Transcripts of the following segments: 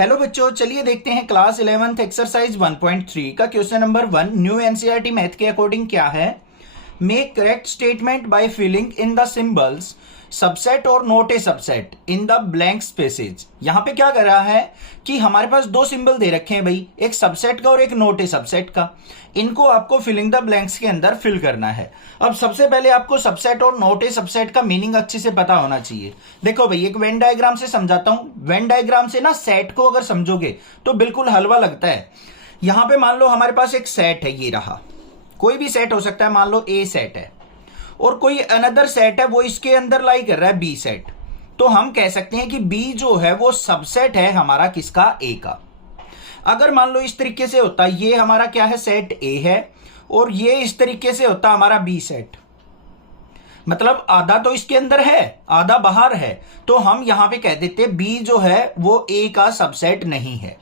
Hello बच्चों, चलिए देखते हैं क्लास 11th एक्सरसाइज 1.3 का question number 1 new NCERT math के अकॉर्डिंग क्या है। Make correct statement by filling in the symbols subset और not a subset in the blank spaces. यहां पे क्या कर रहा है कि हमारे पास दो सिंबल दे रखे हैं भाई, एक सबसेट का और एक नोट ए सबसेट का। इनको आपको फिलिंग द ब्लैंक्स के अंदर फिल करना है। अब सबसे पहले आपको सबसेट और नोट ए सबसेट का मीनिंग अच्छे से पता होना चाहिए। देखो भाई, एक वेन डायग्राम से समझाता हूं। वेन डायग्राम से ना सेट को अगर समझोगे तो बिल्कुल हलवा लगता है। यहां पे मान लो हमारे पास एक सेट है, ये रहा, कोई भी सेट हो सकता है, मान लो ए सेट है और कोई अनदर सेट है वो इसके अंदर लाई कर रहा है बी सेट। तो हम कह सकते हैं कि बी जो है वो सबसेट है हमारा किसका, ए का। अगर मान लो इस तरीके से होता, ये हमारा क्या है, सेट ए है और ये इस तरीके से होता हमारा बी सेट, मतलब आधा तो इसके अंदर है आधा बाहर है, तो हम यहां पे कह देते बी जो है वो ए का सबसेट नहीं है।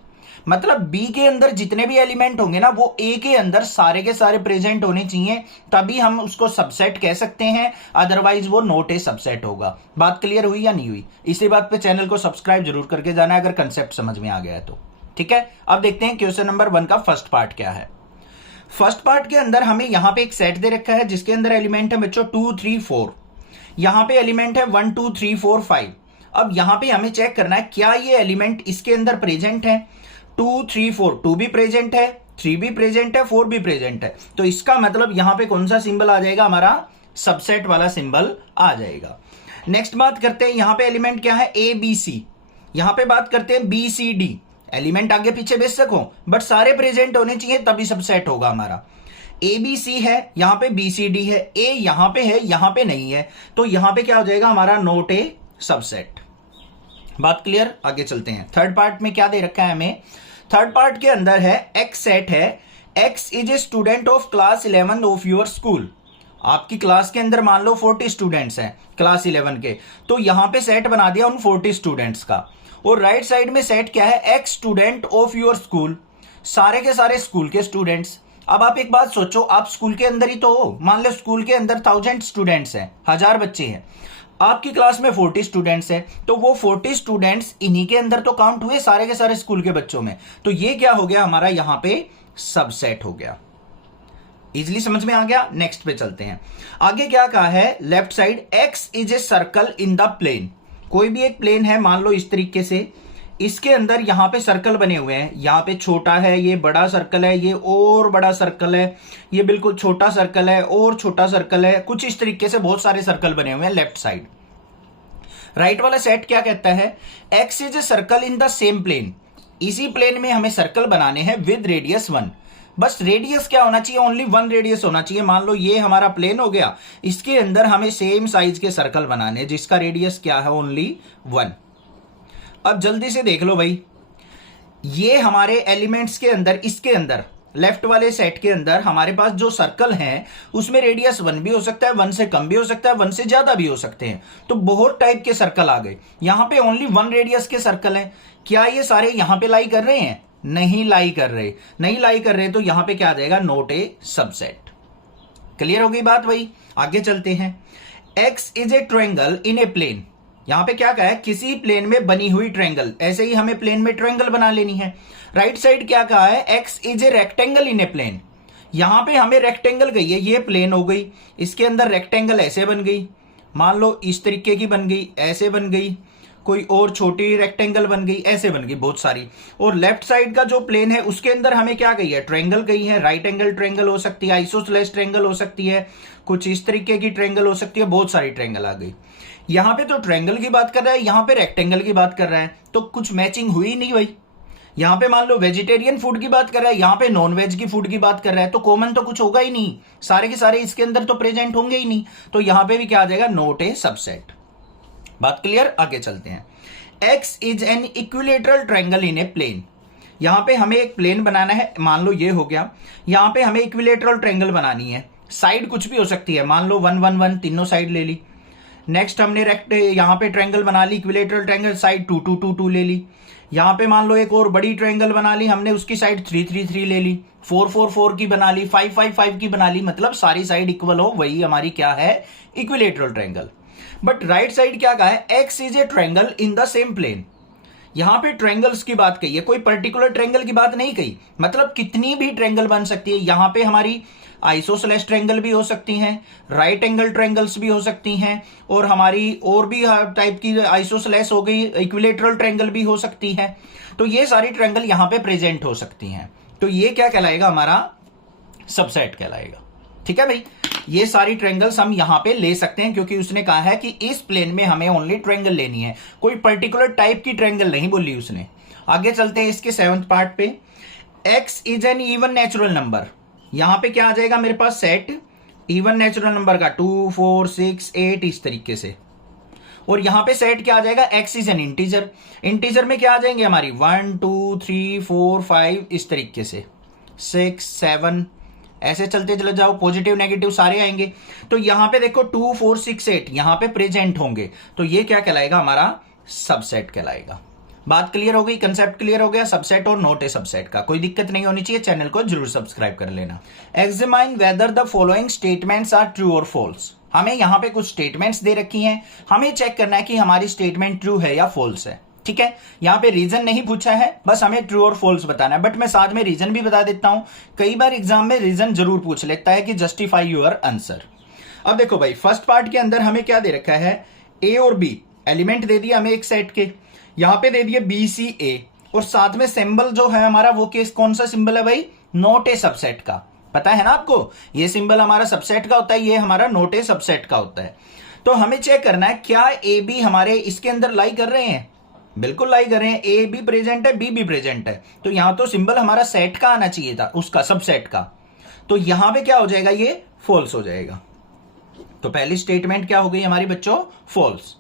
मतलब बी के अंदर जितने भी एलिमेंट होंगे ना वो ए के अंदर सारे के सारे प्रेजेंट होने चाहिए, तभी हम उसको सबसेट कह सकते हैं, अदरवाइज वो नोट ए सबसेट होगा। बात क्लियर हुई या नहीं हुई? इसी बात पे चैनल को सब्सक्राइब जरूर करके जाना है अगर कंसेप्ट समझ में आ गया है तो। ठीक है, अब देखते हैं क्वेश्चन नंबर 1 का फर्स्ट पार्ट क्या है। फर्स्ट पार्ट के अंदर हमें यहां पे एक सेट दे रखा है जिसके अंदर एलिमेंट है बच्चों 2 3 4। यहां पे एलिमेंट है 1 2 3 4 5। अब यहां पे हमें चेक करना है क्या ये एलिमेंट इसके अंदर प्रेजेंट है। 2 3 4, 2 भी प्रेजेंट है, 3 भी प्रेजेंट है, 4 भी प्रेजेंट है। तो इसका मतलब यहां पे कौन सा सिंबल आ जाएगा, हमारा सबसेट वाला सिंबल आ जाएगा। नेक्स्ट बात करते हैं, यहां पे एलिमेंट क्या है, ए बी सी। यहां पे बात करते हैं बी सी डी। एलिमेंट आगे पीछे बेशक हो बट सारे प्रेजेंट होने चाहिए तभी सबसेट होगा हमारा। ए बी सी है, यहां पे बी सी डी है, ए यहां पे है यहां पे नहीं है, तो यहां पे क्या हो जाएगा हमारा नोट ए सबसेट। बात क्लियर, आगे चलते हैं। थर्ड पार्ट में क्या दे रखा है हमें। थर्ड पार्ट के अंदर है एक्स सेट है, X is a student of class 11 of your school. आपकी क्लास के अंदर मान लो 40 स्टूडेंट्स हैं क्लास 11 के, तो यहां पे सेट बना दिया उन 40 स्टूडेंट्स का। और राइट साइड में सेट क्या है, x student of your school, सारे के सारे स्कूल के स्टूडेंट्स। अब आप एक बात सोचो, आप स्कूल के अंदर ही तो हो, मान लो स्कूल के अंदर 1000 स्टूडेंट्स हैं, 1000 बच्चे हैं, आपकी क्लास में 40 स्टूडेंट्स हैं, तो वो 40 स्टूडेंट्स इन्हीं के अंदर तो काउंट हुए सारे के सारे स्कूल के बच्चों में। तो ये क्या हो गया हमारा, यहां पे सबसेट हो गया। इजिली समझ में आ गया। नेक्स्ट पे चलते हैं। आगे क्या कहा है, left side, X is a circle in the plane. कोई भी एक प्लेन है, मान लो इस तरीके से, इसके अंदर यहां पे सर्कल बने हुए हैं, यहां पे छोटा है, ये बड़ा सर्कल है, ये और बड़ा सर्कल है, ये बिल्कुल छोटा सर्कल है और छोटा सर्कल है, कुछ इस तरीके से बहुत सारे सर्कल बने हुए हैं लेफ्ट साइड। राइट वाला सेट क्या कहता है, X is a circle in the same plane. इसी प्लेन में हमें सर्कल बनाने हैं विद रेडियस 1। बस रेडियस क्या होना चाहिए, ओनली 1 रेडियस होना चाहिए। मान लो ये हमारा प्लेन हो गया, इसके अंदर हमें सेम साइज के सर्कल बनाने हैं जिसका रेडियस क्या है, ओनली 1। अब जल्दी से देख लो भाई, ये हमारे एलिमेंट्स के अंदर, इसके अंदर लेफ्ट वाले सेट के अंदर हमारे पास जो सर्कल हैं उसमें रेडियस 1 भी हो सकता है, 1 से कम भी हो सकता है, 1 से ज्यादा भी हो सकते हैं। तो बहुत टाइप के सर्कल आ गए। यहां पे ओनली 1 रेडियस के सर्कल है। क्या ये सारे यहां पे लाई कर रहे हैं? नहीं लाई कर रहे, नहीं लाई कर रहे, तो यहां पे क्या आ जाएगा, नोट ए सबसेट। क्लियर हो गई बात भाई। आगे चलते हैं। X is a triangle in a plane. यहां पे क्या कहा है, किसी प्लेन में बनी हुई ट्रायंगल। ऐसे ही हमें प्लेन में ट्रायंगल बना लेनी है। राइट साइड क्या कहा है, X is a rectangle in a plane. यहां पे हमें रेक्टेंगल गई है, ये प्लेन हो गई, इसके अंदर रेक्टेंगल ऐसे बन गई, मान लो इस तरीके की बन गई, ऐसे बन गई, कोई और छोटी रेक्टेंगल बन गई, ऐसे बन गई बहुत सारी। और लेफ्ट साइड का जो प्लेन है उसके अंदर हमें क्या गई है, ट्रायंगल गई है। राइट एंगल ट्रायंगल हो सकती है, आइसोसेलेस ट्रायंगल हो सकती है, कुछ इस तरीके की ट्रायंगल हो सकती है, बहुत सारी ट्रायंगल आ गई। यहां पे तो ट्रायंगल की बात कर रहा है, यहां पे रेक्टेंगल की बात कर रहा है, तो कुछ मैचिंग हुई नहीं भाई। यहां पे मान लो वेजिटेरियन फूड की बात कर रहा है, यहां पे नॉन वेज की फूड की बात कर रहा है, तो कॉमन तो कुछ होगा ही नहीं, सारे के सारे इसके अंदर तो प्रेजेंट होंगे ही नहीं। तो यहां पे भी क्या आ जाएगा, नोट ए सबसेट। बात क्लियर, आगे चलते हैं। X is an equilateral triangle in a plane. यहां पे हमें एक प्लेन बनाना है, मान लो ये हो गया, यहां पे हमें इक्विलेटरल ट्रायंगल बनानी है। साइड कुछ भी हो सकती है, मान लो 1 1 1 तीनों साइड ले ली। नेक्स्ट हमने यहां पे ट्रायंगल बना ली, इक्विलेटरल ट्रायंगल, साइड 2 2 2 2 ले ली। यहां पे मान लो एक और बड़ी ट्रायंगल बना ली हमने, उसकी साइड 3 3 3 ले ली, 4 4 4 की बना ली, 5 5 5 की बना ली, मतलब सारी साइड इक्वल हो, वही हमारी क्या है, equilateral triangle. But right side क्या कहा है, X is a triangle in the same plane. यहां पे ट्रायंगल्स की बात कही है, कोई पर्टिकुलर ट्रायंगल की बात नहीं कही, मतलब कितनी भी ट्रायंगल बन सकती है। यहां पे हमारी आइसोसेलेस ट्रायंगल भी हो सकती हैं, राइट एंगल ट्रायंगल्स भी हो सकती हैं, और हमारी और भी टाइप की आइसोसेलेस हो गई, इक्विलेटरल ट्रायंगल भी हो सकती है। तो ये सारी ट्रायंगल यहां पे प्रेजेंट हो सकती हैं। तो ये क्या कहलाएगा, हमारा सबसेट कहलाएगा। ठीक है भाई, ये सारी ट्रायंगल्स हम यहां पे ले सकते हैं, क्योंकि उसने कहा है कि इस प्लेन में हमें ओनली ट्रायंगल लेनी है, कोई पर्टिकुलर टाइप की ट्रायंगल नहीं बोली उसने। आगे चलते हैं इसके 7th पार्ट पे। X is N even natural number. यहां पे क्या आ जाएगा मेरे पास सेट इवन नेचुरल नंबर का 2, 4, 6, 8 इस तरीके से। और यहां पे सेट क्या आ जाएगा, x is N integer. Integer में क्या आ जाएंगे हमारी 1, 2, 3, 4, 5 इस तरीके से, 6, 7 ऐसे चलते चले जाओ, पॉजिटिव नेगेटिव सारे आएंगे। तो यहां पे देखो 2, 4, 6, 8 यहां पे प्रेजेंट होंगे, तो ये क्या कहलाएगा, हमारा सबसेट कहलाएगा। बात क्लियर हो गई, कंसेप्ट क्लियर हो गया सबसेट और नोट ए सबसेट का। कोई दिक्कत नहीं होनी चाहिए, चैनल को जरूर सब्सक्राइब कर लेना। Examine whether the following statements are true और फॉल्स। हमें यहां पे कुछ स्टेटमेंट्स दे रखी हैं, हमें चेक करना है कि हमारी स्टेटमेंट ट्रू है या फॉल्स है। ठीक है, यहां पे रीजन नहीं पूछा है, बस हमें ट्रू और फॉल्स बताना है। बट मैं साथ में रीजन भी बता देता हूं, कई बार एग्जाम में रीजन जरूर पूछ लेता है कि जस्टिफाई योर आंसर। अब देखो भाई, फर्स्ट पार्ट के अंदर हमें क्या दे रखा है, ए और बी एलिमेंट दे दिया हमें एक सेट के, यहां पे दे दिए बी सी ए, और साथ में सिंबल जो है हमारा वो केस कौन सा सिंबल है भाई, नोट ए सबसेट का। पता है ना आपको, ये सिंबल हमारा सबसेट का होता है, ये हमारा नोट ए सबसेट का होता है। तो हमें चेक करना है क्या ए बी हमारे इसके अंदर लाई कर रहे हैं, बिल्कुल लाई कर रहे हैं। ए भी प्रेजेंट है, बी भी प्रेजेंट है, तो यहां तो सिंबल हमारा सेट का आना चाहिए था, उसका सबसेट का। तो यहां पे क्या हो जाएगा, ये फॉल्स हो जाएगा। तो पहली स्टेटमेंट क्या हो गई हमारी बच्चों, फॉल्स।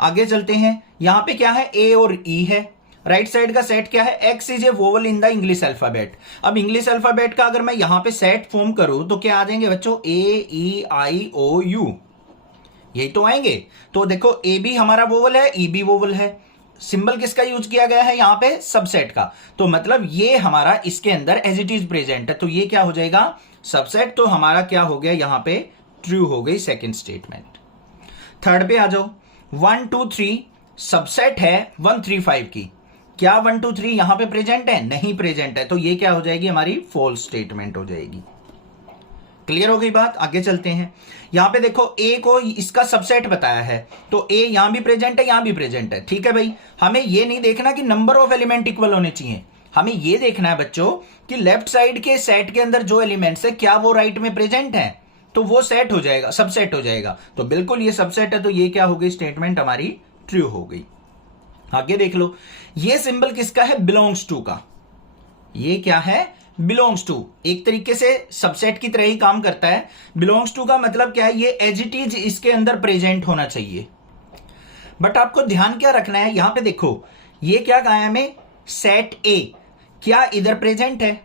आगे चलते हैं, यहां पे क्या है, ए और ई है। राइट साइड का सेट क्या है, X is A vowel in the English alphabet. अब इंग्लिश अल्फाबेट का अगर मैं यहां पे सेट फॉर्म करूं तो क्या आ जाएंगे बच्चों, ए ई आई ओ यू, यही तो आएंगे। तो देखो ए भी हमारा वोवल है, ई भी वोवल है। सिंबल किसका यूज किया गया है यहां पे, सबसेट का। तो मतलब ये हमारा इसके अंदर एज इट इज प्रेजेंट है, तो ये क्या हो जाएगा, सबसेट। तो हमारा क्या हो गया यहां पे, ट्रू हो गई सेकेंड स्टेटमेंट। थर्ड पे आ जाओ, 1, 2, 3 सबसेट है 1, 3, 5 की। क्या 1, 2, 3 यहां पे प्रेजेंट है, नहीं प्रेजेंट है, तो ये क्या हो जाएगी, हमारी फॉल्स स्टेटमेंट हो जाएगी। क्लियर हो गई बात, आगे चलते हैं। यहां पे देखो ए को इसका सबसेट बताया है, तो ए यहां भी प्रेजेंट है, यहां भी प्रेजेंट है। ठीक है भाई, हमें ये नहीं देखना कि नंबर ऑफ एलिमेंट इक्वल होने चाहिए, हमें ये देखना है बच्चों कि लेफ्ट साइड के सेट के अंदर जो एलिमेंट्स है क्या वो राइट में प्रेजेंट है, तो वो सेट हो जाएगा, सबसेट हो जाएगा। तो बिल्कुल ये सबसेट है, तो ये क्या हो गई, स्टेटमेंट हमारी ट्रू हो गई। आगे देख लो, ये सिंबल किसका है, बिलोंग्स टू का। ये क्या है, बिलोंग्स टू, एक तरीके से सबसेट की तरह ही काम करता है। बिलोंग्स टू का मतलब क्या है, ये एज इट इज इसके अंदर प्रेजेंट होना चाहिए। बट आपको ध्यान क्या रखना है, यहां पे देखो ये क्या कहा है हमें, सेट ए, क्या इधर प्रेजेंट है,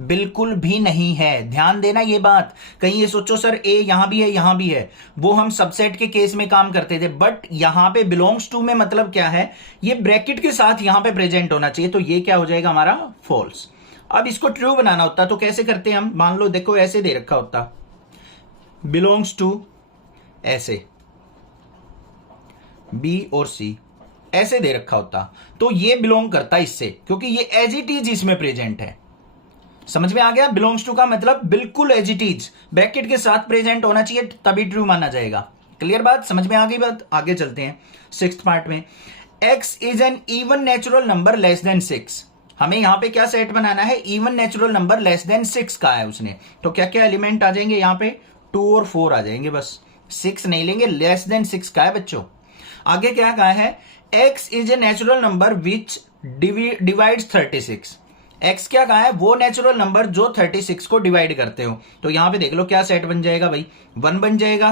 बिल्कुल भी नहीं है। ध्यान देना ये बात, कहीं ये सोचो सर ए यहां भी है यहां भी है, वो हम सबसेट के केस में काम करते थे। बट यहां पे बिलोंग्स टू में मतलब क्या है, ये ब्रैकेट के साथ यहां पे प्रेजेंट होना चाहिए, तो ये क्या हो जाएगा हमारा फॉल्स। अब इसको ट्रू बनाना होता तो कैसे करते हैं हम, मान लो देखो ऐसे दे रखा होता, बिलोंग्स टू ऐसे, बी और सी ऐसे दे रखा होता, तो ये बिलोंग करता इससे, क्योंकि ये एज इट इज इसमें प्रेजेंट है। समझ में आ गया, बिलोंग्स टू का मतलब बिल्कुल एज इट इज ब्रैकेट के साथ प्रेजेंट होना चाहिए, तभी ट्रू माना जाएगा। क्लियर बात, समझ में आ गई बात, आगे चलते हैं 6th पार्ट में। X is N even natural number less than 6। हमें यहां पे क्या सेट बनाना है, even natural number less than 6 का है उसने, तो क्या क्या एलिमेंट आ जाएंगे यहां पे, 2 और 4 आ जाएंगे, बस 6 नहीं लेंगे, लेस देन 6 का है बच्चों। आगे क्या कहा है, x is a natural number which divides 36। x क्या कहा है, वो नेचुरल नंबर जो 36 को डिवाइड करते हो। तो यहां पे देख लो क्या सेट बन जाएगा भाई, 1 बन जाएगा,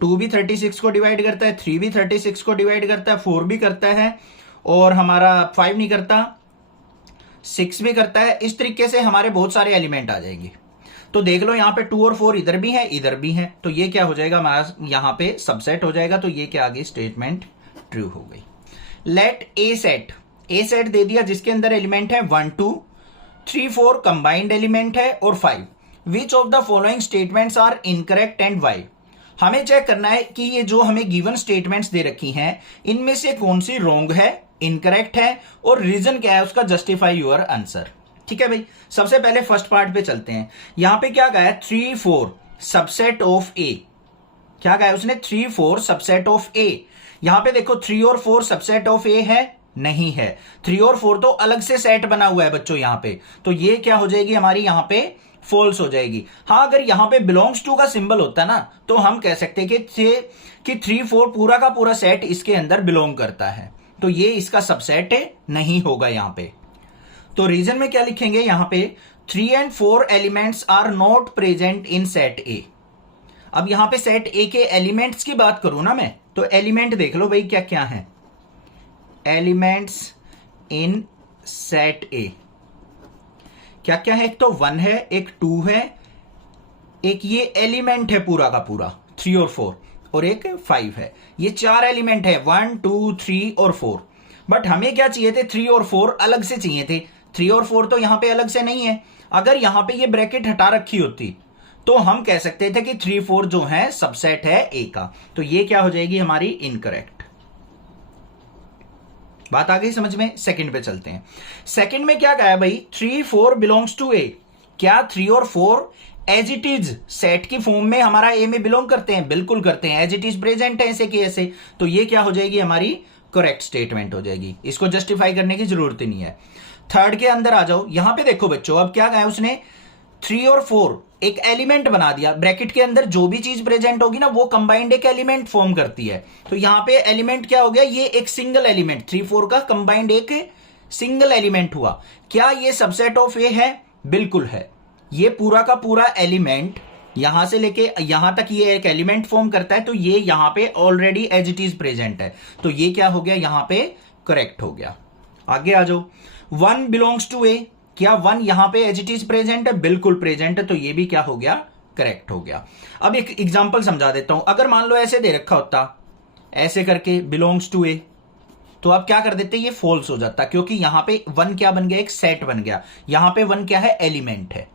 2 भी 36 को डिवाइड करता है, 3 भी 36 को डिवाइड करता है, 4 भी करता है, और हमारा 5 नहीं करता, 6 भी करता है। इस तरीके से हमारे बहुत सारे एलिमेंट आ जाएंगे। तो देख लो यहाँ पे 2 और 4 इधर भी है इधर भी है, तो ये क्या हो जाएगा हमारा यहाँ पे सबसेट हो जाएगा। तो ये क्या आ गई, स्टेटमेंट ट्रू हो गई। लेट ए सेट दे दिया जिसके अंदर एलिमेंट है 1, 2, 3, 4 कंबाइंड एलिमेंट है और 5। Which of the following statements are incorrect and why. हमें चेक करना है कि ये जो हमें गिवन स्टेटमेंट्स दे रखी हैं इनमें से कौन सी रॉन्ग है, इनकरेक्ट है, और रीजन क्या है उसका, जस्टिफाई योर आंसर। ठीक है भाई, सबसे पहले फर्स्ट पार्ट पे चलते हैं। यहां पे क्या कहा है, 3 4 सबसेट ऑफ ए। क्या कहा है उसने, 3 4 सबसेट ऑफ ए। यहां पे देखो 3 और 4 सबसेट ऑफ ए है, नहीं है। 3 और 4 तो अलग से सेट बना हुआ है बच्चों यहां पे, तो ये क्या हो जाएगी हमारी यहां पे, फॉल्स हो जाएगी। हाँ, अगर यहां पे बिलोंग्स टू का सिंबल होता ना तो हम कह सकते हैं कि 3 4 पूरा का पूरा सेट इसके अंदर बिलोंग करता है, तो ये इसका सबसेट नहीं होगा यहां पे। तो रीजन में क्या लिखेंगे यहां पे, 3 and 4 elements are not present in set A. अब यहां पे सेट ए के एलिमेंट्स की बात करूं ना मैं, तो एलिमेंट देख लो भाई क्या क्या है, एलिमेंट्स इन सेट ए क्या क्या है, एक तो 1 है, एक 2 है, एक ये एलिमेंट है पूरा का पूरा 3 और 4, और एक 5 है। ये 4 एलिमेंट है, 1 2 3 और 4। बट हमें क्या चाहिए थे, 3 और 4 अलग से चाहिए थे। 3 और 4 तो यहां पे अलग से नहीं है। अगर यहां पे ये ब्रैकेट हटा रखी होती तो हम कह सकते थे कि 3 4 जो है सबसेट है ए का, तो ये क्या हो जाएगी हमारी, इनकरेक्ट। बात आ गई समझ में। सेकंड पे चलते हैं। सेकंड में क्या कहा है भाई, 3 4 बिलोंग्स टू ए। क्या 3 और 4 एज इट इज सेट की फॉर्म में हमारा ए में बिलोंग करते हैं? बिल्कुल करते हैं, एज इट इज प्रेजेंट है ऐसे कि ऐसे। तो ये क्या हो जाएगी हमारी, करेक्ट स्टेटमेंट हो जाएगी, इसको जस्टिफाई करने की जरूरत ही नहीं है। थर्ड के अंदर आ जाओ। यहां पे देखो बच्चों, अब क्या कहा है उसने, 3 और 4 एक एलिमेंट बना दिया। ब्रैकेट के अंदर जो भी चीज प्रेजेंट होगी ना वो कंबाइंड एक एलिमेंट फॉर्म करती है। तो यहां पे एलिमेंट क्या हो गया, ये एक सिंगल एलिमेंट 3 4 का कंबाइंड एक सिंगल एलिमेंट हुआ। क्या ये सबसेट ऑफ ए है? बिल्कुल है। ये पूरा का पूरा एलिमेंट यहां से लेके यहां तक ये एक एलिमेंट फॉर्म करता है, तो ये यहां पे already as it is present है, तो ये क्या हो गया यहां पे, करेक्ट हो गया। आगे आ जाओ। 1 बिलोंग्स टू ए। क्या 1 यहां पे एज इट इज प्रेजेंट है? बिल्कुल प्रेजेंट है, तो ये भी क्या हो गया, करेक्ट हो गया। अब एक एग्जांपल समझा देता हूं। अगर मान लो ऐसे दे रखा होता, ऐसे करके बिलोंग्स टू ए, तो आप क्या कर देते, ये फॉल्स हो जाता, क्योंकि यहां पे 1 क्या बन गया, एक सेट बन गया। यहां पे 1 क्या है, एलिमेंट है।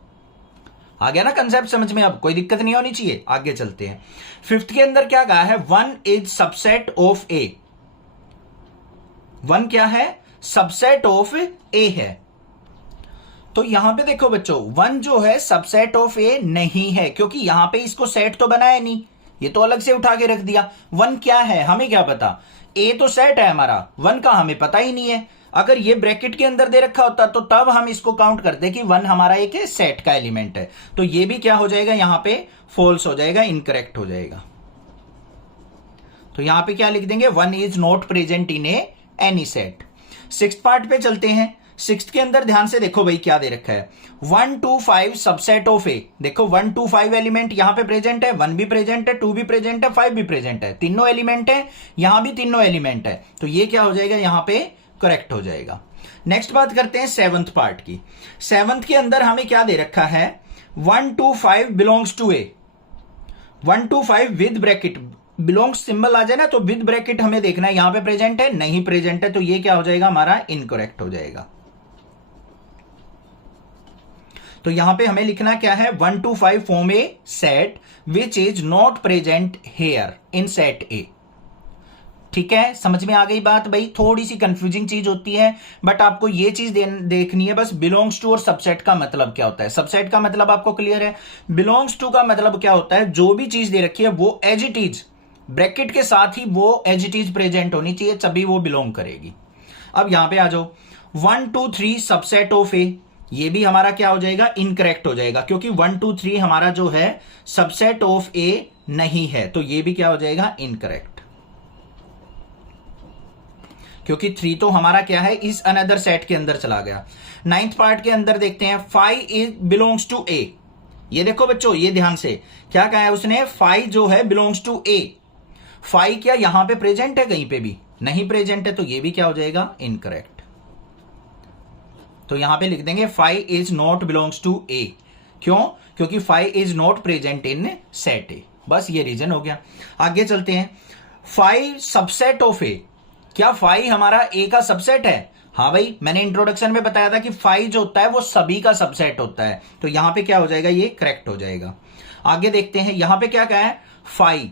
आ गया ना कंसेप्ट समझ में, अब कोई दिक्कत नहीं होनी चाहिए। आगे चलते हैं। 5th के अंदर क्या कहा है, 1 इज सबसेट ऑफ ए। 1 क्या है, सबसेट ऑफ ए है। तो यहां पे देखो बच्चों, 1 जो है सबसेट ऑफ ए नहीं है, क्योंकि यहां पे इसको सेट तो बनाया नहीं, ये तो अलग से उठा के रख दिया। 1 क्या है हमें क्या पता, ए तो सेट है हमारा, 1 का हमें पता ही नहीं है। अगर ये ब्रैकेट के अंदर दे रखा होता तो तब हम इसको काउंट करते कि 1 हमारा एक सेट का एलिमेंट है, तो ये भी क्या हो जाएगा यहां पे, फॉल्स हो जाएगा, इनकरेक्ट हो जाएगा। तो यहां पे क्या लिख देंगे, 1 is not present in A any set. 6th part पे चलते हैं। 6th के अंदर ध्यान से देखो भाई क्या दे रखा है, 1 2 5 सबसेट ऑफ ए। देखो 1 2 5 एलिमेंट यहां पे प्रेजेंट है, 1 भी प्रेजेंट है, 2 भी प्रेजेंट है, 5 भी प्रेजेंट है, तीनों एलिमेंट है, यहां भी तीनों एलिमेंट है, तो ये क्या हो जाएगा यहां पे, करेक्ट हो जाएगा। नेक्स्ट बात करते हैं 7th पार्ट की। 7th के अंदर हमें क्या दे रखा है, 1 2 5 belongs to A. 1 2 5 with bracket, belongs symbol आ जाए ना तो विद ब्रैकेट हमें देखना है, यहां पे प्रेजेंट है, नहीं प्रेजेंट है, तो ये क्या हो जाएगा हमारा, इनकरेक्ट हो जाएगा। तो यहां पे हमें लिखना क्या है, 1 2 5 form A set which is not present here in set ए। ठीक है, समझ में आ गई बात भाई। थोड़ी सी कंफ्यूजिंग चीज होती है, बट आपको ये चीज देखनी है बस, बिलोंग्स टू और सबसेट का मतलब क्या होता है। सबसेट का मतलब आपको क्लियर है, बिलोंग्स टू का मतलब क्या होता है, जो भी चीज दे रखी है वो एज इट इज ब्रैकेट के साथ ही वो एज इट इज प्रेजेंट होनी चाहिए, तभी वो बिलोंग करेगी। अब यहां पे आ जाओ, 1 2 3 सबसेट ऑफ ए, ये भी हमारा क्या हो जाएगा, इनकरेक्ट हो जाएगा, क्योंकि 1 2 3 हमारा जो है सबसेट ऑफ ए नहीं है, तो ये भी क्या हो जाएगा, इनकरेक्ट, क्योंकि 3 तो हमारा क्या है, इस अनदर सेट के अंदर चला गया। 9th पार्ट के अंदर देखते हैं, 5 इज बिलोंग्स टू ए। ये देखो बच्चों, ये ध्यान से क्या कहा है उसने, 5 जो है बिलोंग्स टू ए। 5 क्या यहां पे प्रेजेंट है, कहीं पे भी नहीं प्रेजेंट है, तो ये भी क्या हो जाएगा, इनकरेक्ट। तो यहां पे लिख देंगे 5 इज नॉट बिलोंग्स टू ए। क्यों? क्योंकि 5 is not present in set ए। बस ये रीजन हो गया। आगे चलते हैं। 5 सबसेट ऑफ ए। क्या 5 हमारा ए का सबसेट है? हाँ भाई, मैंने इंट्रोडक्शन में बताया था कि 5 जो होता है वो सभी का सबसेट होता है, तो यहां पे क्या हो जाएगा, ये करेक्ट हो जाएगा। आगे देखते हैं, यहां पे क्या कहा है, 5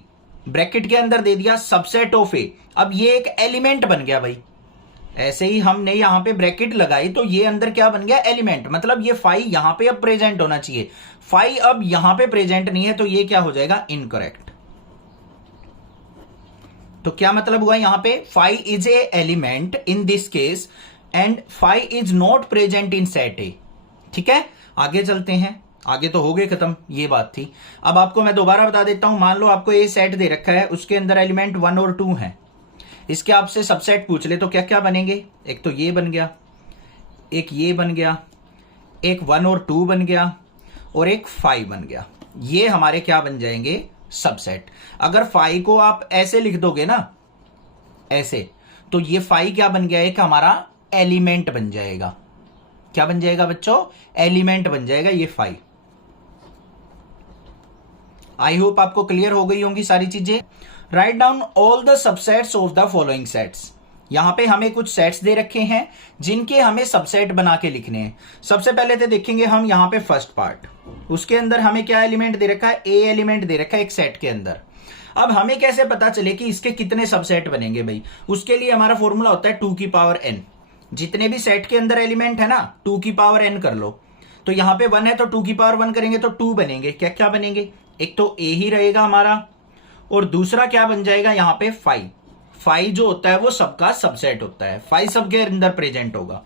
ब्रैकेट के अंदर दे दिया सबसेट ऑफ ए। अब ये एक एलिमेंट बन गया भाई, ऐसे ही हमने यहां पे ब्रैकेट लगाई तो ये अंदर क्या बन गया, एलिमेंट। मतलब ये 5 यहां पे अब प्रेजेंट होना चाहिए, 5 अब यहां पे प्रेजेंट नहीं है, तो ये क्या हो जाएगा, इनकरेक्ट। तो क्या मतलब हुआ यहां पे, 5 is a element in this case and 5 is not present in set ए। ठीक है, आगे चलते हैं, आगे तो हो गए खत्म, ये बात थी। अब आपको मैं दोबारा बता देता हूं, मान लो आपको ये सेट दे रखा है, उसके अंदर एलिमेंट 1 और 2 हैं, इसके आपसे सबसेट पूछ ले तो क्या क्या बनेंगे, एक तो ये बन गया, एक ये बन गया, एक 1 और 2 बन गया, और एक 5 बन गया। ये हमारे क्या बन जाएंगे, सबसेट। अगर 5 को आप ऐसे लिख दोगे ना, ऐसे, तो ये 5 क्या बन गया, एक हमारा एलिमेंट बन जाएगा। क्या बन जाएगा बच्चों, एलिमेंट बन जाएगा ये 5। आई होप आपको क्लियर हो गई होंगी सारी चीजें। Write down all the subsets of the following sets. यहां पे हमें कुछ सेट्स दे रखे हैं जिनके हमें सबसेट बना के लिखने हैं। सबसे पहले तो देखेंगे हम यहां पे फर्स्ट पार्ट, उसके अंदर हमें क्या एलिमेंट दे रखा है, ए एलिमेंट दे रखा है एक सेट के अंदर। अब हमें कैसे पता चले कि इसके कितने सबसेट बनेंगे भाई, उसके लिए हमारा फॉर्मूला होता है 2 की पावर n। जितने भी सेट के अंदर एलिमेंट है ना, 2 की पावर n कर लो। तो यहां पे 1 है तो 2 की पावर 1 करेंगे तो 2 बनेंगे। क्या क्या बनेंगे, एक तो a ही रहेगा हमारा, और दूसरा क्या बन जाएगा यहां पे 5। 5 जो होता है वो सबका सबसेट होता है, 5 सबके अंदर प्रेजेंट होगा।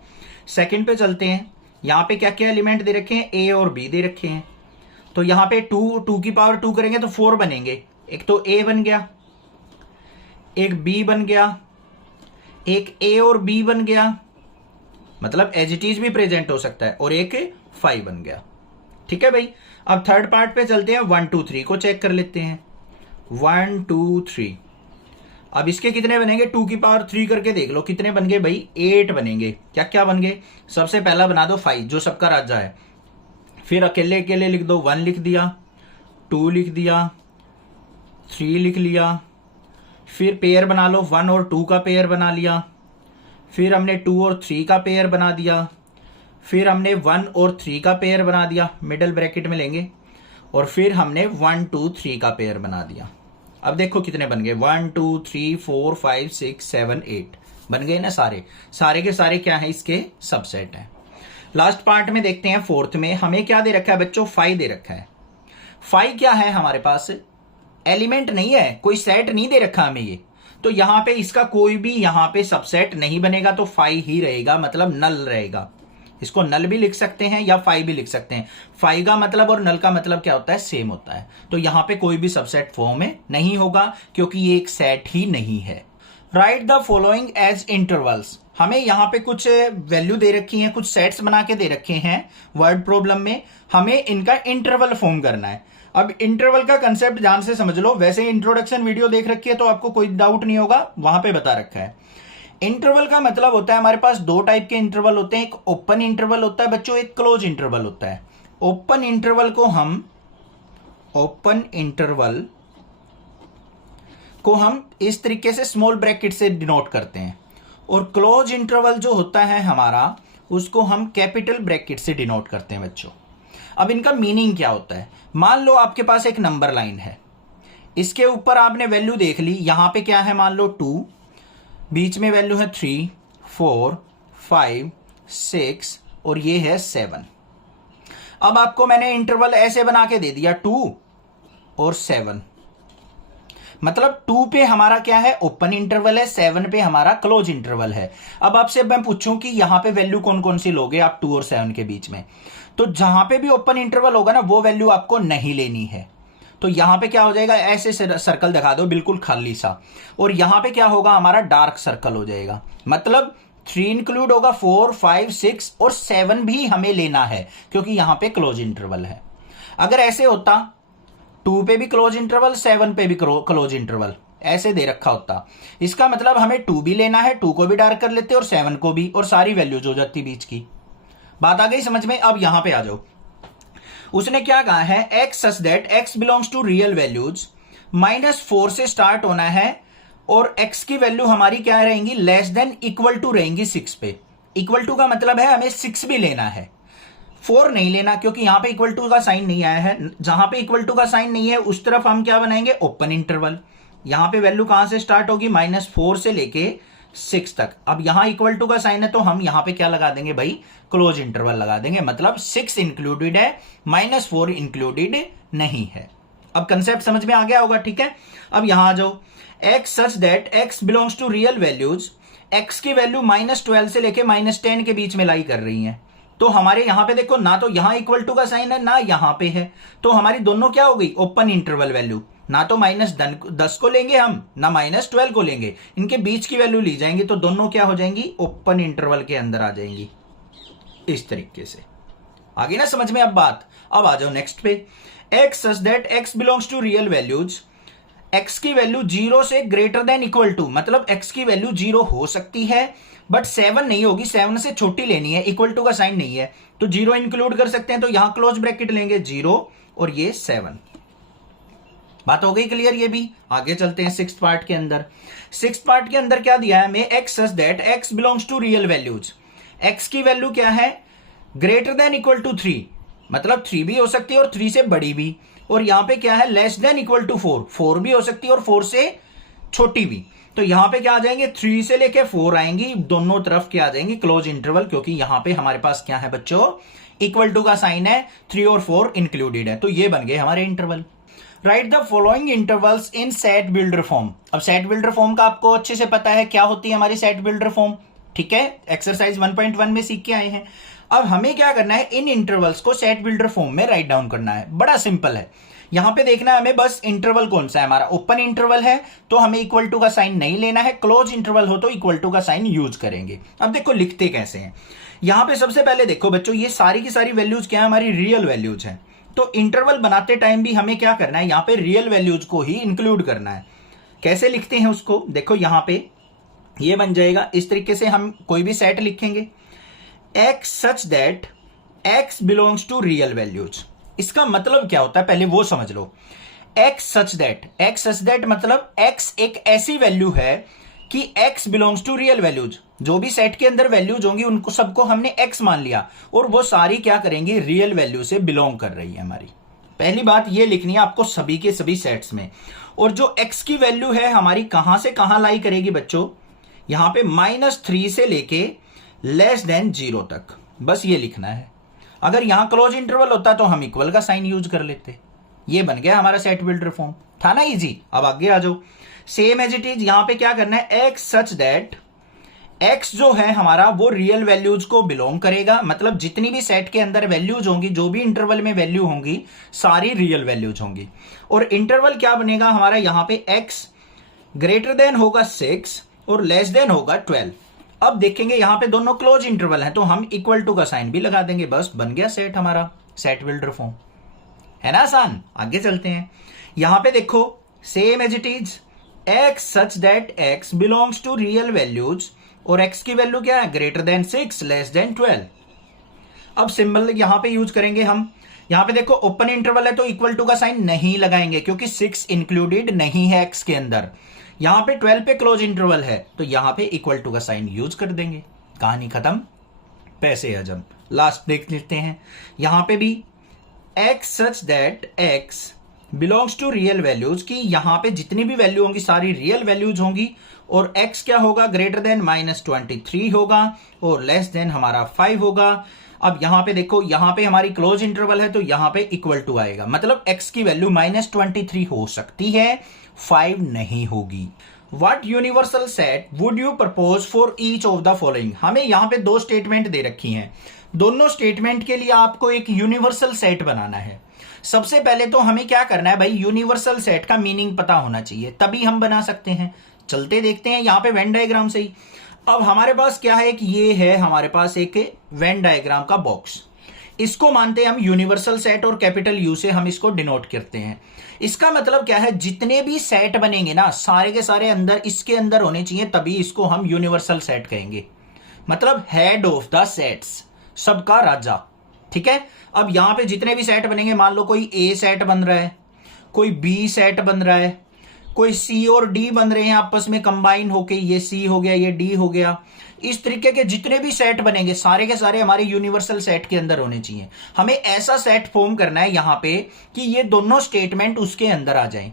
सेकंड पे चलते हैं, यहां पे क्या क्या एलिमेंट दे रखे हैं, a और b दे रखे हैं। तो यहां पे 2 की पावर 2 करेंगे तो 4 बनेंगे। एक तो a बन गया, एक b बन गया, एक a और b बन गया, मतलब एज इट इज भी प्रेजेंट हो सकता है, और एक 5 बन गया। ठीक है भाई। अब थर्ड पार्ट पे चलते हैं, 1 2 3 को चेक कर लेते हैं। 1 2 3, अब इसके कितने बनेंगे, 2 की पावर 3 करके देख लो कितने बन गए भाई, 8 बनेंगे। क्या क्या बन गए, सबसे पहला बना दो 5 जो सबका राजा है, फिर अकेले अकेले लिख दो, 1 लिख दिया, 2 लिख दिया, 3 लिख लिया, फिर पेयर बना लो, 1 और 2 का पेयर बना लिया, फिर हमने 2 और 3 का पेयर बना दिया, फिर हमने 1 और 3 का पेयर बना दिया, मिडल ब्रैकेट में लेंगे, और फिर हमने 1 2 3 का पेयर बना दिया। अब देखो कितने बन गए, 1 2 3 4 5 6 7 8 बन गए ना सारे। सारे के सारे क्या है, इसके सबसेट है। लास्ट पार्ट में देखते हैं, फोर्थ में हमें क्या दे रखा है बच्चों, 5 दे रखा है। 5 क्या है हमारे पास, एलिमेंट नहीं है, कोई सेट नहीं दे रखा हमें ये, तो यहां पे इसका कोई भी यहां पे सबसेट नहीं बनेगा, तो 5 ही रहेगा, मतलब नल रहेगा। इसको नल भी लिख सकते हैं या 5 भी लिख सकते हैं। 5 का मतलब और नल का मतलब क्या होता है, सेम होता है। तो यहां पे कोई भी सबसेट फॉर्म में नहीं होगा क्योंकि ये एक सेट ही नहीं है। Write the following as intervals. हमें यहां पे कुछ वैल्यू दे रखी है, कुछ सेट्स बना के दे रखे हैं वर्ड प्रॉब्लम में, हमें इनका इंटरवल फॉर्म करना है। अब इंटरवल का कंसेप्ट ध्यान से समझ लो, वैसे इंट्रोडक्शन वीडियो देख रखी है तो आपको कोई डाउट नहीं होगा, वहां पे बता रखा है। इंटरवल का मतलब होता है, हमारे पास 2 टाइप के इंटरवल होते हैं, एक ओपन इंटरवल होता है बच्चों, एक क्लोज इंटरवल होता है। ओपन इंटरवल को हम इस तरीके से स्मॉल ब्रैकेट से डिनोट करते हैं, और क्लोज इंटरवल जो होता है हमारा, उसको हम कैपिटल ब्रैकेट से डिनोट करते हैं बच्चों। अब इनका मीनिंग क्या होता है, मान लो आपके पास एक नंबर लाइन है, इसके ऊपर आपने वैल्यू देख ली, यहां पे क्या है मान लो 2, बीच में वैल्यू है 3 4 5 6 और ये है 7। अब आपको मैंने इंटरवल ऐसे बना के दे दिया 2 और 7, मतलब 2 पे हमारा क्या है, ओपन इंटरवल है, 7 पे हमारा क्लोज इंटरवल है। अब आपसे मैं पूछूं कि यहां पे वैल्यू कौन कौन सी लोगे आप 2 और 7 के बीच में, तो जहां पे भी ओपन इंटरवल होगा ना, वो वैल्यू आपको नहीं लेनी है। तो यहां पे क्या हो जाएगा, ऐसे सर्कल दिखा दो बिल्कुल खाली सा, और यहां पे क्या होगा, हमारा डार्क सर्कल हो जाएगा, मतलब 3 इंक्लूड होगा, 4 5 6 और 7 भी हमें लेना है क्योंकि यहां पे क्लोज इंटरवल है। अगर ऐसे होता 2 पे भी क्लोज इंटरवल, 7 पे भी क्लोज इंटरवल, ऐसे दे रखा होता, इसका मतलब हमें 2 भी लेना है, 2 को भी डार्क कर लेते और 7 को भी, और सारी वैल्यूज हो जाती बीच की। बात आ गई समझ में। अब यहां पे आ जाओ, उसने क्या कहा है, x such that x belongs to real values, -4 से स्टार्ट होना है, और x की वैल्यू हमारी क्या रहेंगी, लेस देन इक्वल टू रहेंगी 6 पे। इक्वल टू का मतलब है हमें 6 भी लेना है, 4 नहीं लेना, क्योंकि यहां पे इक्वल टू का साइन नहीं आया है। जहां पे इक्वल टू का साइन नहीं है उस तरफ हम क्या बनाएंगे, ओपन इंटरवल। यहां पे वैल्यू कहां से स्टार्ट होगी, -4 से लेके 6 तक। अब यहां इक्वल टू का साइन है तो हम यहां पे क्या लगा देंगे भाई, क्लोज इंटरवल लगा देंगे, मतलब 6 इंक्लूडेड है, -4 इंक्लूडेड नहीं है। अब कंसेप्ट समझ में आ गया होगा, ठीक है। अब यहां आ जाओ, x such that x belongs to real values, x की वैल्यू -12 से लेके -10 के बीच में लाई कर रही है। तो हमारे यहां पे देखो ना तो यहां इक्वल टू का साइन है ना यहां पे है, तो हमारी दोनों क्या हो गई, ओपन इंटरवल वैल्यू। ना तो -10 को लेंगे हम, ना -12 को लेंगे, इनके बीच की वैल्यू ली जाएंगी, तो दोनों क्या हो जाएंगी, ओपन इंटरवल के अंदर आ जाएंगी। इस तरीके से आगे ना समझ में अब बात। अब आ जाओ नेक्स्ट पे, x such that x belongs to real values, x की वैल्यू 0 से ग्रेटर देन इक्वल टू, मतलब x की वैल्यू 0 हो सकती है बट 7 नहीं होगी, 7 से छोटी लेनी है, इक्वल टू का साइन नहीं है, तो 0 इंक्लूड कर सकते हैं, तो यहां क्लोज ब्रैकेट लेंगे 0 और ये 7। बात हो गई क्लियर ये भी। आगे चलते हैं सिक्स्थ पार्ट के अंदर। सिक्स्थ पार्ट के अंदर क्या दिया है हमें, x such that x belongs to real values, x की वैल्यू क्या है, ग्रेटर देन इक्वल टू 3, मतलब 3 भी हो सकती है और 3 से बड़ी भी, और यहां पे क्या है, लेस देन इक्वल टू 4, 4 भी हो सकती है और 4 से छोटी भी। तो यहां पे क्या आ जाएंगे, 3 से लेके 4 आएंगी, दोनों तरफ क्या आ जाएंगी, क्लोज इंटरवल, क्योंकि यहां पे हमारे पास क्या है बच्चों, इक्वल टू का साइन है, 3 और 4 इंक्लूडेड है, तो ये बन गए हमारे interval. Right the following intervals in set builder form. अब सेट बिल्डर फॉर्म का आपको अच्छे से पता है क्या होती है हमारी सेट बिल्डर फॉर्म, ठीक है, एक्सरसाइज 1.1 में सीख के आए हैं। अब हमें क्या करना है, इन इंटरवल्स को सेट बिल्डर फॉर्म में राइट डाउन करना है। बड़ा सिंपल है, यहां पे देखना है हमें बस इंटरवल कौन सा है हमारा, ओपन इंटरवल है तो हमें इक्वल टू का साइन नहीं लेना है, क्लोज इंटरवल हो तो इक्वल टू का साइन यूज करेंगे। अब देखो लिखते कैसे हैं, यहां पे सबसे पहले देखो बच्चों, ये सारी की सारी वैल्यूज क्या है, हमारी रियल वैल्यूज है, तो इंटरवल बनाते टाइम भी हमें क्या करना है, यहां पे रियल वैल्यूज को ही इंक्लूड करना है। कैसे लिखते हैं उसको देखो, यहां पे ये बन जाएगा इस तरीके से, हम कोई भी सेट लिखेंगे, x such that x belongs to real values. इसका मतलब क्या होता है पहले वो समझ लो, x सच दैट मतलब x एक ऐसी वैल्यू है कि x belongs to real values, जो भी सेट के अंदर वैल्यूज होंगी उनको सबको हमने x मान लिया और वो सारी क्या करेंगी, रियल वैल्यू से बिलोंग कर रही है हमारी। पहली बात ये लिखनी है आपको सभी के सभी सेट्स में। और जो x की वैल्यू है हमारी कहां से कहां लाई करेगी बच्चों, यहां पे -3 से लेके लेस देन 0 तक, बस ये लिखना है। अगर यहां क्लोज इंटरवल होता तो हम इक्वल का साइन यूज कर लेते। ये बन गया हमारा सेट बिल्डर फॉर्म, था ना इजी। अब आगे आ जाओ, सेम एज इट इज यहां पे क्या करना है, x सच दैट x जो है हमारा वो रियल वैल्यूज को बिलोंग करेगा, मतलब जितनी भी सेट के अंदर वैल्यूज होंगी, जो भी इंटरवल में वैल्यू होंगी सारी रियल वैल्यूज होंगी। और इंटरवल क्या बनेगा हमारा, यहां पे x ग्रेटर देन होगा 6 और लेस देन होगा 12। अब देखेंगे यहां पे दोनों क्लोज इंटरवल है तो हम इक्वल टू का साइन भी लगा देंगे, बस बन गया सेट हमारा, सेट बिल्डर फॉर्म, है ना आसान। आगे चलते हैं, यहां पे देखो same as it is, x such that x belongs to real values, और x की वैल्यू क्या है, ग्रेटर देन 6 लेस देन 12। अब सिंबल यहां पे यूज करेंगे हम, यहां पे देखो ओपन इंटरवल है तो इक्वल टू का साइन नहीं लगाएंगे क्योंकि 6 इंक्लूडेड नहीं है x के अंदर। यहां पे 12 पे क्लोज इंटरवल है तो यहां पे इक्वल टू का साइन यूज कर देंगे, कहानी खत्म, पैसे हजम। लास्ट देख लेते हैं, यहां पे भी x such that x belongs to real values, की यहां पे जितनी भी वैल्यू होंगी सारी रियल वैल्यूज होंगी, और x क्या होगा, ग्रेटर देन -23 होगा और लेस देन हमारा 5 होगा। अब यहां पे देखो, यहां पे हमारी क्लोज इंटरवल है तो यहां पे इक्वल टू आएगा, मतलब x की वैल्यू -23 हो सकती है, 5 नहीं होगी। What universal set would you propose for each of the following. हमें यहां पे 2 स्टेटमेंट दे रखी हैं, दोनों स्टेटमेंट के लिए आपको एक यूनिवर्सल सेट बनाना है। सबसे पहले तो हमें क्या करना है भाई, यूनिवर्सल सेट का मीनिंग पता होना चाहिए, तभी हम बना सकते हैं। चलते देखते हैं यहां पे वेन डायग्राम से ही। अब हमारे पास क्या है कि ये है हमारे पास एक वेन डायग्राम का बॉक्स, इसको मानते हैं हम यूनिवर्सल सेट और कैपिटल यू से हम इसको डिनोट करते हैं। इसका मतलब क्या है, जितने भी सेट बनेंगे ना सारे के सारे अंदर इसके अंदर होने चाहिए, तभी इसको हम यूनिवर्सल सेट कहेंगे, मतलब हेड ऑफ द सेट्स, सबका राजा, ठीक है। अब यहां पे जितने भी सेट बनेंगे, मान लो कोई ए सेट बन रहा है, कोई बी सेट बन रहा है, कोई सी और डी बन रहे हैं आपस में कंबाइन होके, ये सी हो गया ये डी हो गया, इस तरीके के जितने भी सेट बनेंगे सारे के सारे हमारे यूनिवर्सल सेट के अंदर होने चाहिए। हमें ऐसा सेट फॉर्म करना है यहां पे कि ये दोनों स्टेटमेंट उसके अंदर आ जाएं,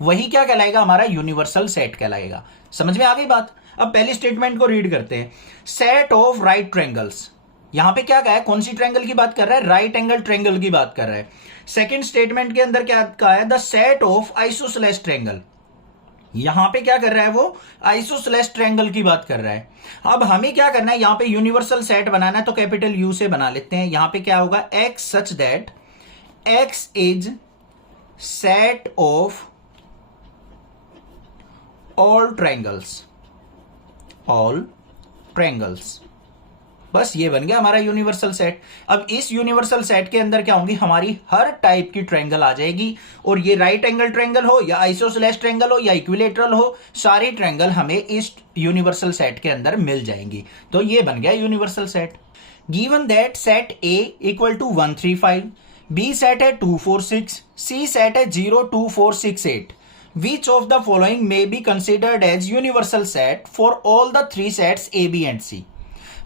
वही क्या कहलाएगा, हमारा यूनिवर्सल सेट कहलाएगा। समझ में आ गई बात। अब पहली स्टेटमेंट को रीड करते हैं। सेट ऑफ राइट ट्रायंगल्स, यहां पे क्या कहा है, कौन सी ट्रायंगल की बात कर रहा है, राइट एंगल ट्रायंगल की बात कर रहा है। सेकंड स्टेटमेंट के अंदर क्या कहा है, the set of isosceles triangle, यहां पे क्या कर रहा है वो, आइसोसेलेस ट्रायंगल की बात कर रहा है। अब हमें क्या करना है, यहां पे यूनिवर्सल सेट बनाना है, तो कैपिटल यू से बना लेते हैं। यहां पे क्या होगा, x such that x is set of all triangles, all triangles, बस ये बन गया हमारा यूनिवर्सल सेट। अब इस यूनिवर्सल सेट के अंदर क्या होंगी, हमारी हर टाइप की ट्रायंगल आ जाएगी, और ये राइट एंगल ट्रायंगल हो या आइसोसेलेस ट्रायंगल हो या इक्विलेटरल हो, सारी ट्रायंगल हमें इस यूनिवर्सल सेट के अंदर मिल जाएंगी। तो ये बन गया universal set. Given that set A equal to 1 3 5, B set है 2 4 6, सी सेट है 0 2 4 6 8, which of the following may be considered as universal set for all the three sets A, B and C।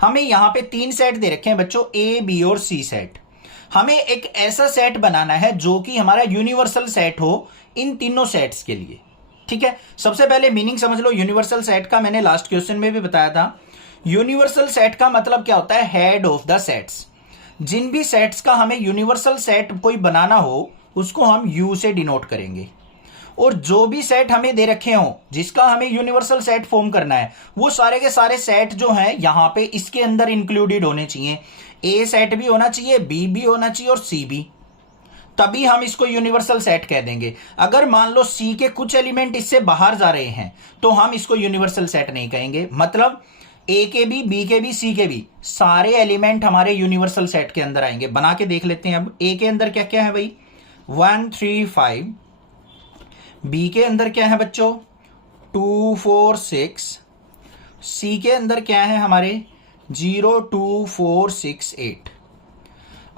हमें यहां पे 3 सेट दे रखे हैं बच्चों, A B और सी set. हमें एक ऐसा सेट बनाना है जो कि हमारा यूनिवर्सल सेट हो इन तीनों सेट्स के लिए। ठीक है, सबसे पहले मीनिंग समझ लो यूनिवर्सल सेट का, मैंने लास्ट क्वेश्चन में भी बताया था। यूनिवर्सल सेट का मतलब क्या होता है, हेड ऑफ द सेट्स। जिन भी सेट्स का हमें यूनिवर्सल सेट कोई बनाना हो उसको हम यू से डिनोट करेंगे, और जो भी सेट हमें दे रखे हो जिसका हमें यूनिवर्सल सेट फॉर्म करना है, वो सारे के सारे सेट जो हैं यहां पे इसके अंदर इंक्लूडेड होने चाहिए। ए सेट भी होना चाहिए, बी भी होना चाहिए और सी भी, तभी हम इसको यूनिवर्सल सेट कह देंगे। अगर मान लो सी के कुछ एलिमेंट इससे बाहर जा रहे हैं तो हम इसको यूनिवर्सल सेट नहीं कहेंगे। मतलब ए के भी, बी के भी, सी के भी सारे एलिमेंट हमारे यूनिवर्सल सेट के अंदर आएंगे। बना के देख लेते हैं। अब ए के अंदर क्या क्या है भाई, 1 3 5, बी के अंदर क्या है बच्चों 2 4 6, सी के अंदर क्या है हमारे 0 2 4 6 8।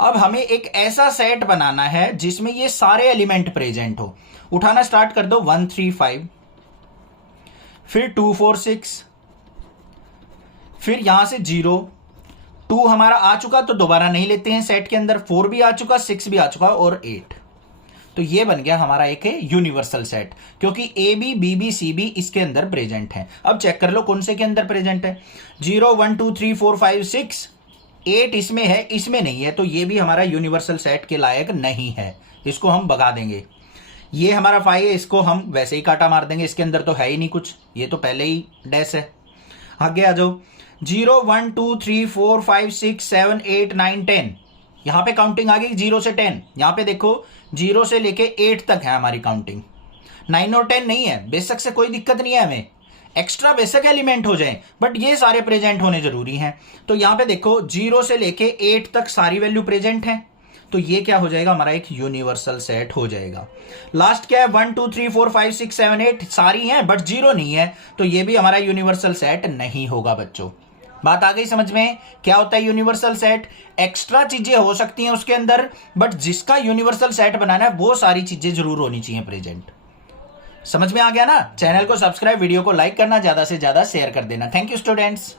अब हमें एक ऐसा सेट बनाना है जिसमें ये सारे एलिमेंट प्रेजेंट हो। उठाना स्टार्ट कर दो, 1 3 5, फिर 2 4 6, फिर यहां से 0 2 हमारा आ चुका तो दोबारा नहीं लेते हैं सेट के अंदर, 4 भी आ चुका, 6 भी आ चुका और 8। तो ये बन गया हमारा एक है यूनिवर्सल सेट, क्योंकि A B, B B, C B इसके अंदर प्रेजेंट है। अब चेक कर लो कौन से के अंदर प्रेजेंट है, 0 1 2 3 4 5 6 8 इसमें है, इसमें नहीं है, तो ये भी हमारा यूनिवर्सल सेट के लायक नहीं है, इसको हम भगा देंगे। ये हमारा 5 है, इसको हम वैसे ही काटा मार देंगे, इसके अंदर तो है ही नहीं कुछ, ये तो पहले ही डैश है। आगे आ जाओ, 0 1 2 3 4 5 6 7 8 9 10, यहां पे काउंटिंग आ गई 0 से 10। यहां पे देखो 0 से लेके 8 तक है हमारी काउंटिंग, 9 और 10 नहीं है। बेशक से कोई दिक्कत नहीं है, हमें एक्स्ट्रा बेशक एलिमेंट हो जाए बट ये सारे प्रेजेंट होने जरूरी हैं। तो यहां पे देखो 0 से लेके 8 तक सारी वैल्यू प्रेजेंट है, तो ये क्या हो जाएगा हमारा एक यूनिवर्सल सेट हो जाएगा। लास्ट क्या है 1 2 3 4 5 6 7 8 सारी हैं बट 0 नहीं है, तो ये भी हमारा यूनिवर्सल सेट नहीं होगा बच्चों। बात आ गई समझ में, क्या होता है यूनिवर्सल सेट। एक्स्ट्रा चीजें हो सकती हैं उसके अंदर बट जिसका यूनिवर्सल सेट बनाना है वो सारी चीजें जरूर होनी चाहिए प्रेजेंट। समझ में आ गया ना। चैनल को सब्सक्राइब, वीडियो को लाइक करना, ज्यादा से ज्यादा शेयर कर देना। Thank you students.